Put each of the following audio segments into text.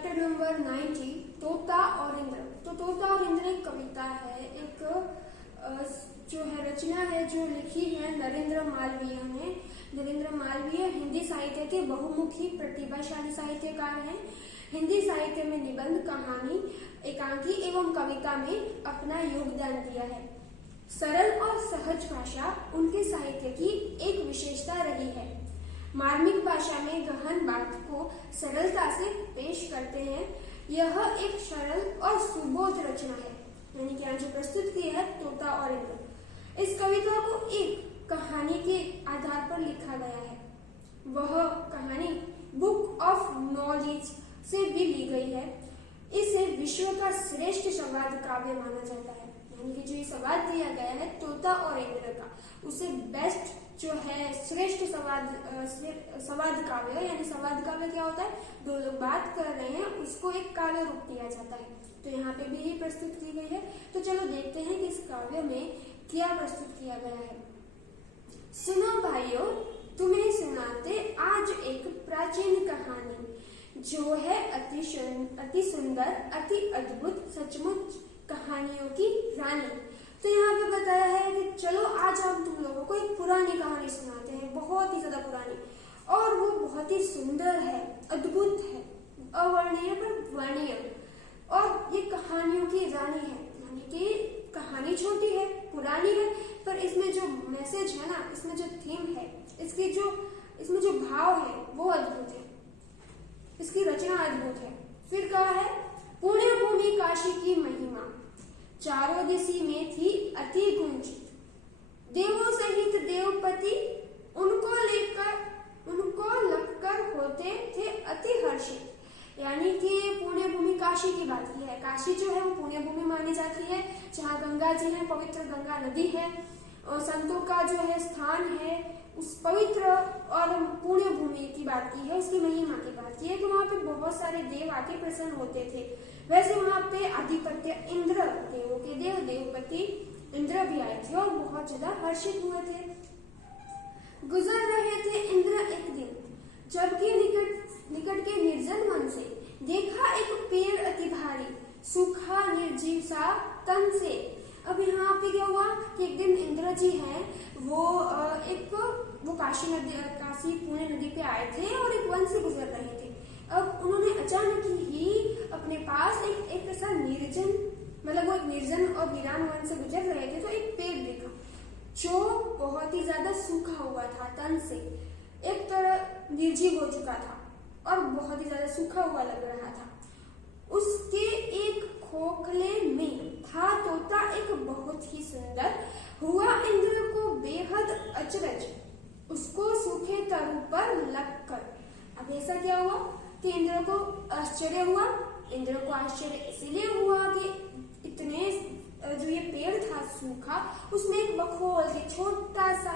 Chapter number 90 तोता और इंद्र। तो तोता और इंद्र एक कविता है, एक जो है रचना है जो लिखी है नरेंद्र मालवीय ने। नरेंद्र मालवीय हिंदी साहित्य के बहुमुखी प्रतिभाशाली साहित्यकार हैं। हिंदी साहित्य में निबंध, कहानी, एकांकी एवं कविता में अपना योगदान दिया है। सरल और सहज भाषा उनके साहित्य की एक विशेषता रही है। मार्मिक भाषा में गहन बात को सरलता से पेश करते हैं। यह एक सरल और सुबोध रचना है। यानी कि आज प्रस्तुत की है तोता और इंद्र। इस कविता को एक कहानी के आधार पर लिखा गया है। वह कहानी बुक ऑफ नॉलेज से भी ली गई है। इसे विश्व का श्रेष्ठ संवाद काव्य माना जाता है। यानी कि जो ये संवाद दिया गया है तोता और इंद्र का, उसे बेस्ट जो है श्रेष्ठ संवाद काव्य, यानी संवाद काव्य क्या होता है, दो लोग बात कर रहे हैं उसको एक काव्य रूप दिया जाता है। तो यहाँ पे भी यही प्रस्तुत की गई है। तो चलो देखते हैं कि इस काव्य में क्या प्रस्तुत किया गया है। सुनो भाइयों, तुम्हें सुनाते आज एक प्राचीन कहानी जो है अति सुंदर, अति अद्भुत, सचमुच कहानियों की रानी। तो यहाँ पे बताया है कि चलो आज हम तुम लोगों को एक पुरानी कहानी सुनाते हैं, बहुत ही ज्यादा पुरानी, और वो बहुत ही सुंदर है, अद्भुत है, अवर्णनीय पर वर्णनीय, और ये कहानियों की रानी है। यानी कि कहानी छोटी है, पुरानी है, पर इसमें जो मैसेज है ना, इसमें जो थीम है, इसमें जो भाव है वो अद्भुत है, इसकी रचना अद्भुत है। फिर कहा है, पुण्य भूमि काशी की महिमा चारों दिशा में थी अति गुंजित। देवों सहित देवपति उनको लगकर होते थे अति हर्षित। यानी कि पुण्य भूमि काशी की बात की है। काशी जो है वो पुण्य भूमि मानी जाती है, जहाँ गंगा जी है, पवित्र गंगा नदी है, और संतों का जो है स्थान है, उस पवित्र और पुण्य भूमि की बात की है, उसकी महिमा की बात की है। तो वहाँ पे बहुत सारे देव आके प्रसन्न होते थे। वैसे वहाँ पे आधिपत्य इंद्र, देवों के देव, देवपति इंद्र भी आए थे और बहुत ज्यादा हर्षित हुए थे। गुजर रहे थे इंद्र एक दिन, जबकि निकट के निर्जन वन से देखा एक पेड़ अति भारी, सूखा निर्जीव सा तन से। अब यहाँ पे क्या हुआ कि एक दिन इंद्र जी हैं वो काशी पुण्य नदी पे आए थे और एक वन से गुजर रहे थे। अब उन्होंने अचानक ही अपने पास एक ऐसा निर्जन, मतलब वो एक निर्जन और वीरान वन से गुजर रहे थे, तो एक पेड़ देखा जो बहुत ही ज्यादा सूखा हुआ था, तन से एक तरह निर्जीव हो चुका था और बहुत ही ज्यादा सूखा हुआ लग रहा था। उसके एक खोखले में था तोता एक बहुत ही सुंदर। हुआ इंद्र को बेहद अचरज, उसको सूखे तरु पर लगकर। अब ऐसा क्या हुआ कि इंद्र को आश्चर्य हुआ। इंद्र को आश्चर्य इसलिए हुआ कि इतने जो ये पेड़ था सूखा, उसमें एक बखोल थी, छोटा सा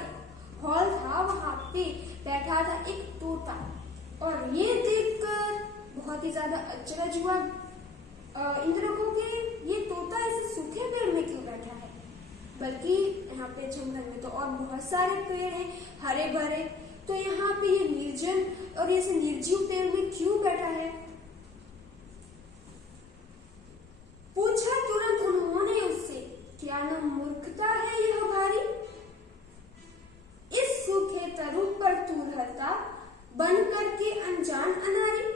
हॉल था, वहां पे बैठा था एक तोता, और ये देखकर बहुत ही ज्यादा अचरज हुआ इंद्र को कि ये तोता ऐसे सूखे पेड़ में क्यों बैठा है, बल्कि यहाँ पे जंगल में तो और बहुत सारे पेड़ हैं, हरे भरे, तो यहाँ पे ये निर्जन और ऐसे निर्जीव पेड़ में क्यों बैठा है। पूछा तुरंत उन्होंने उससे, क्या न मूर्खता है यह भारी, इस सूखे तरु पर तू रहता बन करके अनजान अनारी।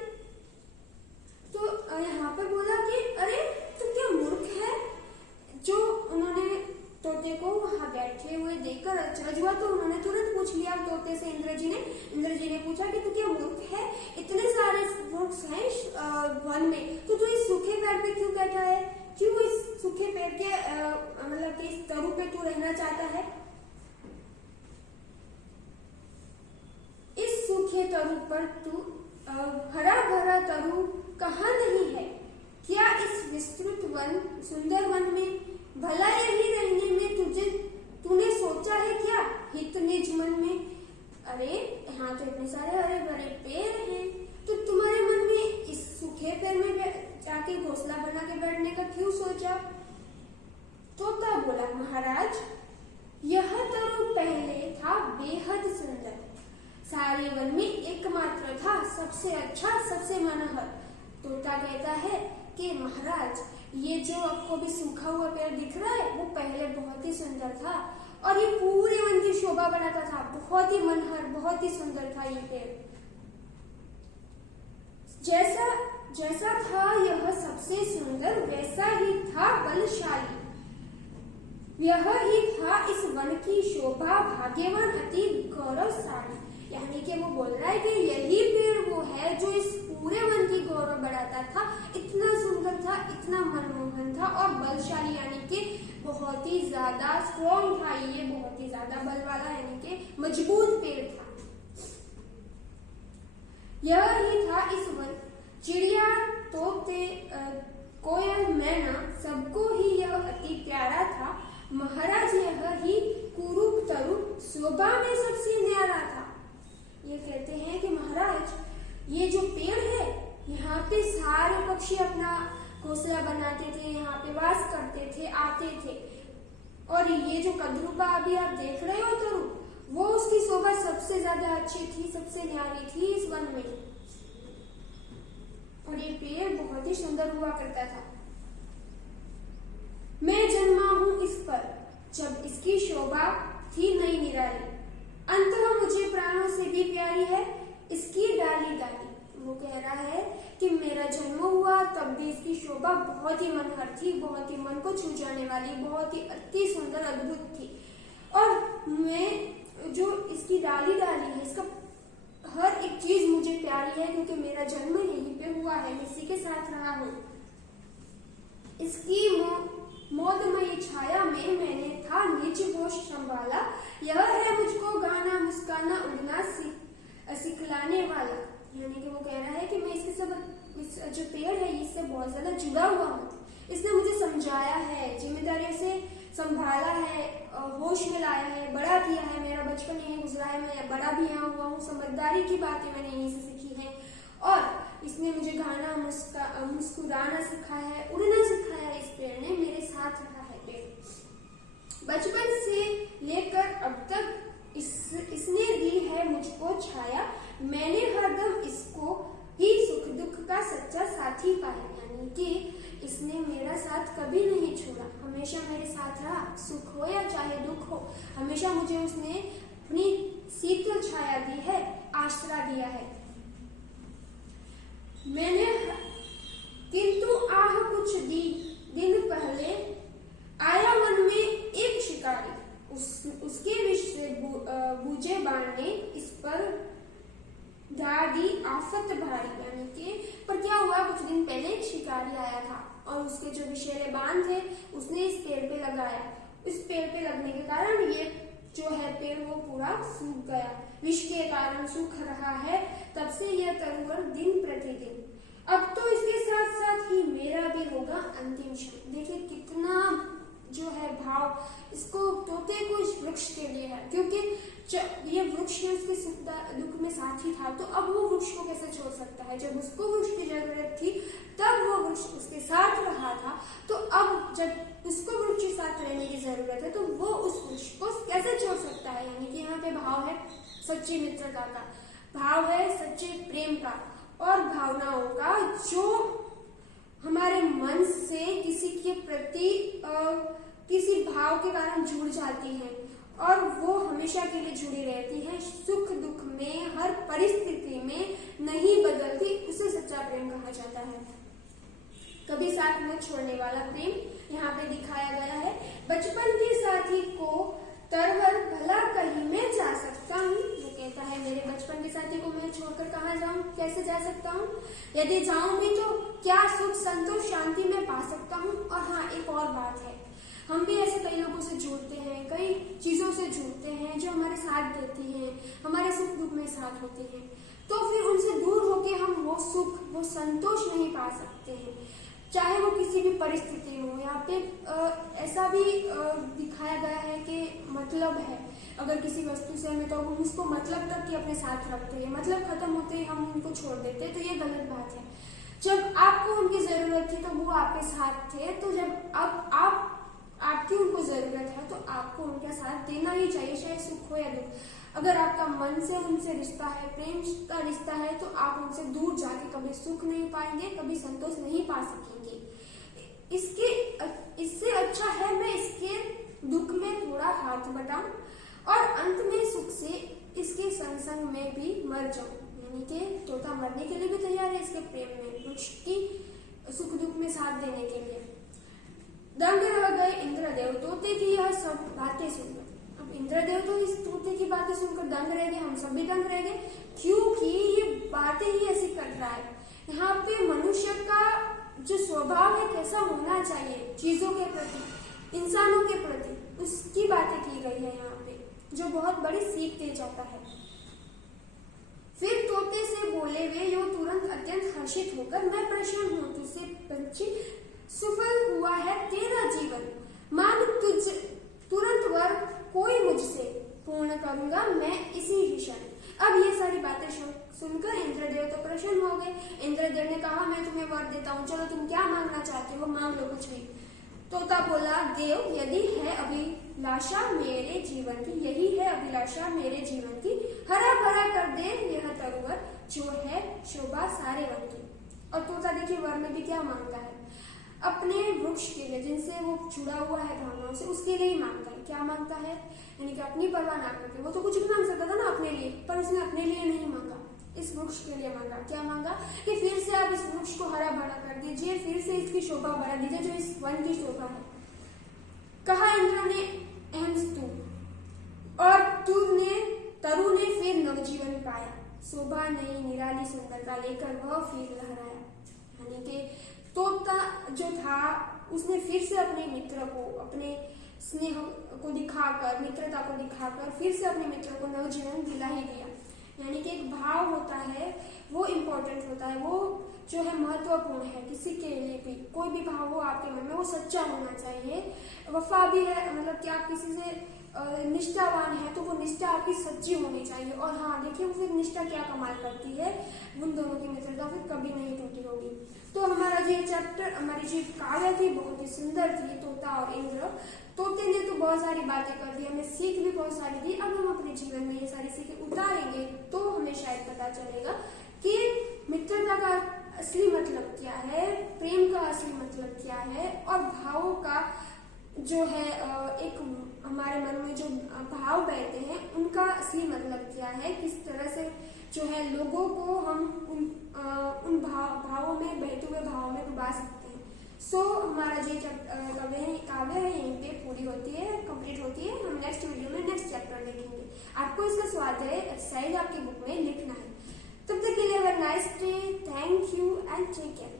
तो यहाँ पर बोला कि अरे तू क्या मूर्ख है। जो उन्होंने तोते को वहां बैठे हुए देखकर अचरज हुआ, तो उन्होंने तुरंत पूछ लिया तोते से। इंद्र जी ने पूछा कि तू क्या मूर्ख है, इतने सारे वृक्ष हैं वन में, तो तू इस सूखे पेड़ पे क्यों बैठा है, क्यों इस सूखे पेड़ के मतलब कि इस तरु पे तू रहना चाहता है। इस सूखे तरु पर तू हरा भरा तरु कहाँ नहीं है, क्या इस विस्तृत वन सुंदर वन में भला यही रहने में तूने सोचा है क्या हित निज मन में। अरे यहाँ तो इतने सारे हरे भरे पेड़ हैं, तो तुम्हारे मन में इस सूखे पेड़ में जाके घोंसला बना के बैठने का क्यों सोचा। तोता बोला, महाराज यह तरु पहले था बेहद सुंदर, सारे वन में एकमात्र था, सबसे अच्छा, सबसे मनोहर, तोता कहता है कि महाराज, ये जो आपको भी सूखा हुआ पेड़ दिख रहा है वो पहले बहुत ही सुंदर था और ये पूरे वन की शोभा बढ़ाता था, बहुत ही मनहर, बहुत ही सुंदर था ये पेड़। जैसा था यह सबसे सुंदर, वैसा ही था बलशाली। यह ही था इस वन की शोभा, भाग्यवान अति गौरवशाली। यानी कि वो बोल रहा है कि यही पेड़ वो है जो इस पूरे वन की गौरव बढ़ाता था, इतना सुंदर था, इतना मनमोहन था और बलशाली यानी कि बहुत ही ज्यादा स्ट्रॉन्ग था, ये बहुत ही ज्यादा बल वाला यानी कि मजबूत पेड़ था। यह ही था इस वन, चिड़िया, तोते, कोयल, मैना, सबको ही यह अति प्यारा था। महाराज यह ही कुरूप तरुप शोभा में सबसे न्यारा था। ये कहते हैं कि महाराज, ये जो पेड़ है यहाँ पे सारे पक्षी अपना घोंसला बनाते थे, यहाँ पे वास करते थे, आते थे। और ये जो कद्रुपा अभी आप देख रहे हो तरुप, वो उसकी शोभा सबसे ज्यादा अच्छी थी, सबसे न्यारी थी इस वन में। और ये पेड़ बहुत ही सुंदर हुआ करता था। मैं जन्मा हूं इस पर जब इसकी शोभा थी नई निराली, अंततः मुझे प्राणों से भी प्यारी है इसकी डाली डाली। वो कह रहा है कि मेरा जन्म हुआ तब भी इसकी शोभा बहुत ही मनहर थी, बहुत ही मन को छू जाने वाली, बहुत ही अति सुंदर, अद्भुत थी। और मैं जो इसकी डाली डाली है, इसका हर एक चीज मुझे प्यारी है क्योंकि मेरा जन्म यहीं पे हुआ है, मैं इसी के साथ रहा हूँ। इसकी मौदमयी छाया में मैंने था निज होश संभाला, यह है मुझको गाना, मुस्काना, उड़ना सिखलाने वाला। यानी कि वो कह रहा है कि मैं इसके सब इस जो पेड़ है इससे बहुत ज्यादा जुड़ा हुआ हूँ, इसने मुझे समझाया है, जिम्मेदारियों से संभाला है, होश में लाया है, बड़ा किया है, मेरा बचपन यहीं गुजरा है, मैं बड़ा भी यहाँ हुआ हूँ, समझदारी की बातें मैंने यहीं से सीखी है। और इसने मुझे गाना, मुस्कुराना सिखाया है, उड़ना सिखाया है, इस पेड़ ने मेरे साथ रहा है। पेड़ बचपन से लेकर अब तक इसने दी है मुझको छाया, मैंने हरदम इसको ही सुख दुख का सच्चा साथी पाया। यानी कि इसने मेरा साथ कभी नहीं छोड़ा, हमेशा मेरे साथ रहा, सुख हो या चाहे दुख हो, हमेशा मुझे उसने अपनी शीतल छाया दी है, आश्रय दिया है। मैंने किंतु आह कुछ दिन पहले आया वन में एक शिकारी, उसके विष से बूझे बाण ने इस पर डाल दी आफत भारी। यानी कि पर क्या हुआ, कुछ दिन पहले एक शिकारी आया था और उसके जो विषैले बाण थे उसने इस पेड़ पे लगाया। इस पेड़ पे लगने के कारण ये जो है पेड़ वो पूरा सूख गया, विष के कारण सूख रहा है। तब से यह तरुवर दिन प्रतिदिन, अब तो इसके साथ साथ ही मेरा भी होगा अंतिम क्षण। देखिए कितना जो है भाव इसको तोते को इस वृक्ष के लिए है, क्योंकि ये वृक्ष है उसके सुख दुख में साथी था, तो अब वो वृक्ष को कैसे छोड़ सकता है। जब उसको वृक्ष की जरूरत थी तब वो वृक्ष उसके साथ रहा था, तो अब जब उसको वृक्ष के साथ रहने की जरूरत है तो वो उस वृक्ष को कैसे छोड़ सकता है। यानी कि यहाँ पे भाव है सच्ची मित्रता का, भाव है सच्चे प्रेम का और भावनाओं का, जो हमारे मन से किसी के प्रति किसी भाव के कारण जुड़ जाती हैं और वो हमेशा के लिए जुड़ी रहती हैं, सुख दुख में हर परिस्थिति में नहीं बदलती, उसे सच्चा प्रेम कहा जाता है। कभी साथ न छोड़ने वाला प्रेम यहाँ पे दिखाया गया है। बचपन के साथी को तरवर भला कहीं मैं जा सकता हूँ, वो कहता है मेरे बचपन के साथी को मैं छोड़कर कहाँ जाऊँ, कैसे जा सकता हूँ, यदि जाऊँ भी तो क्या सुख संतोष शांति में पा सकता हूँ। और हाँ, एक और बात है, हम भी ऐसे कई लोगों से जुड़ते हैं, कई चीजों से जुड़ते हैं जो हमारे साथ देती हैं, हमारे सुख दुख में साथ होती हैं, तो फिर उनसे दूर होके हम वो सुख वो संतोष नहीं पा सकते हैं, चाहे वो किसी भी परिस्थिति में हो। यहाँ पे ऐसा भी दिखाया गया है कि मतलब है, अगर किसी वस्तु से हमें तो हम उसको मतलब तक ही अपने साथ रखते हैं, मतलब खत्म होते ही हम उनको छोड़ देते हैं, तो ये गलत बात है। जब आपको उनकी जरूरत थी तो वो आपके साथ थे, तो जब अब आपकी उनको जरूरत है तो आपको उनका साथ देना ही चाहिए, चाहे सुख हो या दुख। अगर आपका मन से उनसे रिश्ता है, प्रेम का रिश्ता है, तो आप उनसे दूर जाके कभी सुख नहीं पाएंगे, कभी संतोष नहीं पा सकेंगे। इससे अच्छा है मैं इसके दुख में थोड़ा हाथ बटाऊं और अंत में सुख से इसके संग में भी मर जाऊं। यानी कि तोता मरने के लिए भी तैयार है इसके प्रेम में, वृक्ष की सुख दुख में साथ देने के लिए। दंग रह गए इंद्रदेव तोते की यह सब बातें सुनकर। अब इंद्रदेव तो इस तोते की बातें सुनकर दंग रह गए, हम सब भी दंग रह गए, क्योंकि ये बातें ही ऐसी कर रहा है। यहाँ पे मनुष्य का जो स्वभाव है कैसा होना चाहिए चीजों के प्रति, इंसानों के प्रति, उसकी बातें की गई है यहाँ पे, जो बहुत बड़ी सीख दे जाता है। फिर तोते से बोले वे यो तुरंत अत्यंत हर्षित होकर, मैं प्रसन्न हूँ तुझसे पंछी, सफल हुआ है तेरा जीवन, मान तुझ तुरंत वर कोई मुझसे पूर्ण करूंगा मैं इसी क्षण। अब ये सारी बातें सुनकर इंद्रदेव तो प्रसन्न हो गए। इंद्रदेव ने कहा मैं तुम्हें वर देता हूँ, चलो तुम क्या मांगना चाहते हो मांग लो कुछ भी। तोता बोला देव यदि है अभिलाषा मेरे जीवन की, यही है अभिलाषा मेरे जीवन की, हरा भरा कर दे यह तरुवर जो है शोभा सारे वन की। और तोता देखिए वर में भी क्या मांगता है, अपने वृक्ष के लिए जिनसे वो जुड़ा हुआ है भावनाओं से, उसके लिए ही मांगता है। क्या मांगता है, यानी कि अपनी परवाह ना करके, वो तो कुछ भी मांग सकता था ना अपने लिए, पर उसने अपने लिए नहीं मांगा, इस वृक्ष के लिए मांगा। क्या मांगा कि फिर से आप इस वृक्ष को हरा भरा कर दीजिए, फिर से इसकी शोभा बढ़ा दीजिए जो इस वन की शोभा है। कहा इंद्र ने अहंस्तु, और तरु ने फिर नवजीवन पाया, शोभा नई निराली सुंदरता लेकर वह फिर लहराया। यानी कि तोता जो था उसने फिर से अपने मित्र को, अपने स्नेह को दिखाकर, मित्रता को दिखाकर फिर से अपने मित्र को नवजीवन दिला ही दिया। यानी कि एक भाव होता है वो इम्पोर्टेंट होता है, वो जो है महत्वपूर्ण है। किसी के लिए भी कोई भी भाव हो आपके मन में, वो सच्चा होना चाहिए, वफा भी है, मतलब कि आप किसी से निष्ठावान है तो वो निष्ठा आपकी सच्ची होनी चाहिए। और हाँ देखिए वो फिर निष्ठा क्या कमाल करती है, उन दोनों की मित्रता फिर कभी नहीं टूटी होगी। तो हमारा जो चैप्टर, हमारी जो काव्य थी बहुत ही सुंदर थी, तोता और इंद्र। तोते ने तो बहुत सारी बातें कर दी, हमें सीख भी बहुत सारी दी। अब हम अपने जीवन में ये सारी सीखें उतारेंगे तो हमें शायद पता चलेगा कि मित्रता का असली मतलब क्या है, प्रेम का असली मतलब क्या है, और भावों का जो है एक हमारे मन में जो भाव बैठते हैं उनका असली मतलब क्या है, किस तरह से जो है लोगों को हम उन भावों में, बहते हुए भावों में डुबा सकते हैं। सो हमारा जो काव्य है यहीं पे पूरी होती है, कंप्लीट होती है। हम नेक्स्ट वीडियो में नेक्स्ट चैप्टर देखेंगे। आपको इसका स्वाध्याय एक्सरसाइज आपकी बुक में लिखना है। तब तक के लिए have a nice day, thank you and take care.